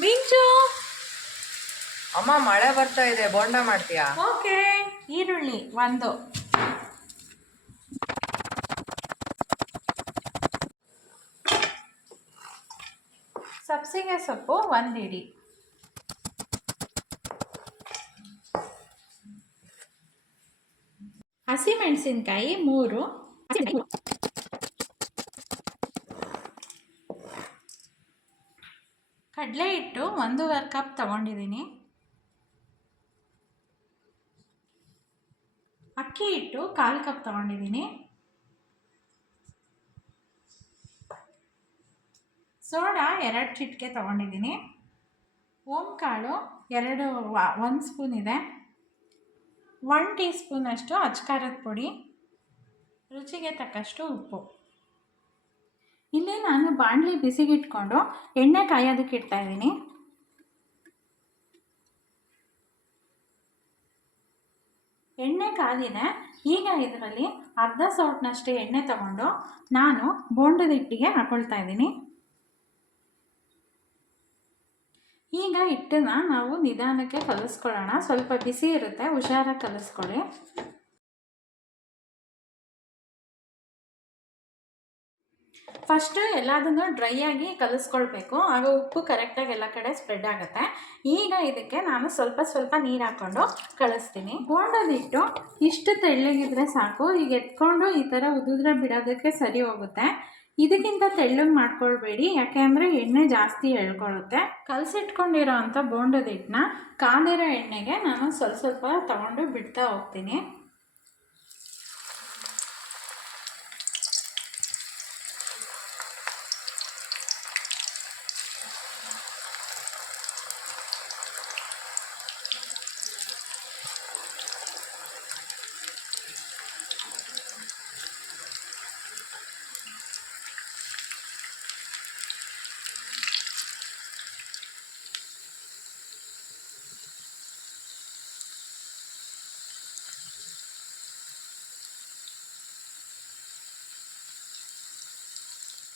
ಮಿಂಚು. ಅಮ್ಮ ಮಳೆ ಬರ್ತಾ ಇದೆ. ಬೋಂಡ ಮಾಡ್ತೀಯಾ? ಓಕೆ ಈರುಳ್ಳಿ ಒಂದು. ಸಬ್ಸಿಗೆ ಸೊಪ್ಪು ಒಂದು ಇಡಿ. ಹಸಿಮೆಣಸಿನ್ಕಾಯಿ ಮೂರು. ಕಡಲೆ ಹಿಟ್ಟು ಒಂದೂವರೆ ಕಪ್ ತಗೊಂಡಿದ್ದೀನಿ. ಅಕ್ಕಿ ಹಿಟ್ಟು ಕಾಲು ಕಪ್ ತಗೊಂಡಿದ್ದೀನಿ. ಸೋಡಾ ಎರಡು ಚಿಟಿಕೆ ತಗೊಂಡಿದ್ದೀನಿ. ಓಂ ಕಾಳು ಎರಡು ಒಂದು ಸ್ಪೂನ್ ಇದೆ. ಒನ್ ಟೀ ಸ್ಪೂನಷ್ಟು ಅಚ್ಕಾರದ ಪುಡಿ. ರುಚಿಗೆ ತಕ್ಕಷ್ಟು ಉಪ್ಪು. ಇಲ್ಲಿ ನಾನು ಬಾಣಲಿ ಬಿಸಿಗಿಟ್ಕೊಂಡು ಎಣ್ಣೆ ಕಾಯೋದಕ್ಕೆ ಇಡ್ತಾ ಇದ್ದೀನಿ. ಎಣ್ಣೆ ಕಾದಿದೆ, ಈಗ ಇದರಲ್ಲಿ ಅರ್ಧ ಸೌಟ್ನಷ್ಟು ಎಣ್ಣೆ ತಗೊಂಡು ನಾನು ಬೋಂಡದ ಹಿಟ್ಟಿಗೆ ಹಾಕೊಳ್ತಾ ಇದ್ದೀನಿ. ಈಗ ಹಿಟ್ಟನ್ನು ನಾವು ನಿಧಾನಕ್ಕೆ ಕಲಿಸ್ಕೊಳ್ಳೋಣ. ಸ್ವಲ್ಪ ಬಿಸಿ ಇರುತ್ತೆ, ಹುಷಾರಾಗಿ ಕಲಿಸ್ಕೊಳ್ಳಿ. ಫಸ್ಟು ಎಲ್ಲದನ್ನು ಡ್ರೈ ಆಗಿ ಕಲಿಸ್ಕೊಳ್ಬೇಕು. ಆಗ ಉಪ್ಪು ಕರೆಕ್ಟಾಗಿ ಎಲ್ಲ ಕಡೆ ಸ್ಪ್ರೆಡ್ ಆಗುತ್ತೆ. ಈಗ ಇದಕ್ಕೆ ನಾನು ಸ್ವಲ್ಪ ಸ್ವಲ್ಪ ನೀರು ಹಾಕ್ಕೊಂಡು ಕಳಿಸ್ತೀನಿ ಬೋಂಡದಿಟ್ಟು ಇಷ್ಟು ತೆಳ್ಳಗಿದ್ರೆ ಸಾಕು. ಈಗ ಎತ್ಕೊಂಡು ಈ ಥರ ಉದುದ್ರೆ ಬಿಡೋದಕ್ಕೆ ಸರಿ ಹೋಗುತ್ತೆ. ಇದಕ್ಕಿಂತ ತೆಳ್ಳಗೆ ಮಾಡ್ಕೊಳ್ಬೇಡಿ. ಯಾಕೆ ಅಂದರೆ ಎಣ್ಣೆ ಜಾಸ್ತಿ ಎಳ್ಕೊಳ್ಳುತ್ತೆ. ಕಲಸಿಟ್ಕೊಂಡಿರೋ ಅಂಥ ಬೋಂಡದ ಹಿಟ್ಟನ್ನ ಕಾದಿರೋ ಎಣ್ಣೆಗೆ ನಾನು ಸ್ವಲ್ಪ ಸ್ವಲ್ಪ ತಗೊಂಡು ಬಿಡ್ತಾ ಹೋಗ್ತೀನಿ.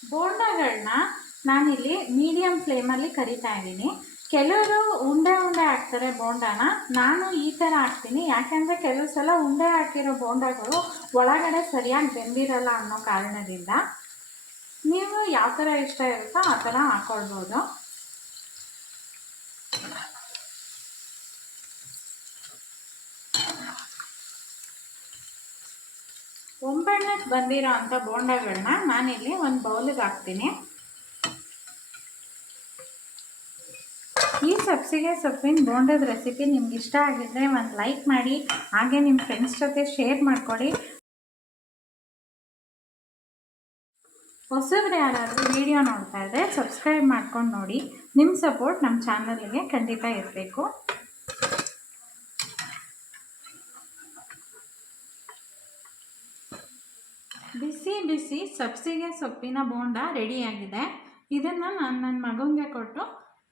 ಬೋಂಡಗಳನ್ನ ನಾನಿಲ್ಲಿ ಮೀಡಿಯಮ್ ಫ್ಲೇಮಲ್ಲಿ ಕರಿತಾ ಇದ್ದೀನಿ. ಕೆಲವರು ಉಂಡೆ ಉಂಡೆ ಹಾಕ್ತಾರೆ ಬೋಂಡಾನ. ನಾನು ಈ ಥರ ಹಾಕ್ತೀನಿ. ಯಾಕೆಂದರೆ ಕೆಲವು ಸಲ ಉಂಡೆ ಹಾಕಿರೋ ಬೋಂಡಗಳು ಒಳಗಡೆ ಸರಿಯಾಗಿ ಬೆಂದಿರಲ್ಲ ಅನ್ನೋ ಕಾರಣದಿಂದ ನೀವು ಯಾವ ಥರ ಇಷ್ಟ ಇರುತ್ತೋ ಆ ಥರ ಹಾಕ್ಕೊಳ್ಬೋದು ಒಂಬಣ್ಣಕ್ಕೆ ಬಂದಿರೋ ಅಂಥ ಬೋಂಡಗಳನ್ನ ನಾನಿಲ್ಲಿ ಒಂದು ಬೌಲಿಗೆ ಹಾಕ್ತೀನಿ. ಈ ಸಬ್ಸಿಗೆ ಸೊಪ್ಪಿನ ಬೋಂಡದ ರೆಸಿಪಿ ನಿಮ್ಗೆ ಇಷ್ಟ ಆಗಿದ್ರೆ ಒಂದು ಲೈಕ್ ಮಾಡಿ, ಹಾಗೆ ನಿಮ್ಮ ಫ್ರೆಂಡ್ಸ್ ಜೊತೆ ಶೇರ್ ಮಾಡ್ಕೊಳ್ಳಿ ಹೊಸಬ್ರು ಯಾರಾದರೂ ವಿಡಿಯೋ ನೋಡ್ತಾ ಇದ್ದರೆ ಸಬ್ಸ್ಕ್ರೈಬ್ ಮಾಡ್ಕೊಂಡು ನೋಡಿ. ನಿಮ್ಮ ಸಪೋರ್ಟ್ ನಮ್ಮ ಚಾನಲ್ಗೆ ಖಂಡಿತ ಇರಬೇಕು. ಬಿಸಿ ಬಿಸಿ ಸಬ್ಸಿಗೆ ಸೊಪ್ಪಿನ ಬೋಂಡ ರೆಡಿಯಾಗಿದೆ. ಇದನ್ನು ನಾನು ನನ್ನ ಮಗನಿಗೆ ಕೊಟ್ಟು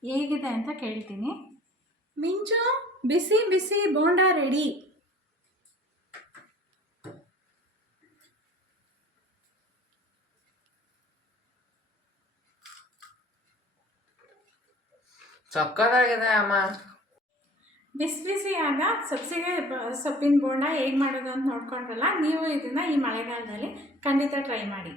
ಹೇಗಿದೆ ಅಂತ ಕೇಳ್ತೀನಿ. ಮಿಂಚು, ಬಿಸಿ ಬಿಸಿ ಬೋಂಡ ರೆಡಿ. ಸಕ್ಕತ್ತಾಗಿದೆ ಅಮ್ಮ. ಬಿಸಿ ಬಿಸಿಯಾದ ಸಬ್ಸಿಗೆ ಸೊಪ್ಪಿನ ಬೋಂಡ ಹೇಗೆ ಮಾಡೋದು ಅಂತ ನೋಡ್ಕೊಂಡ್ರಲ್ಲ, ನೀವು ಇದನ್ನು ಈ ಮಳೆಗಾಲದಲ್ಲಿ ಖಂಡಿತ ಟ್ರೈ ಮಾಡಿ.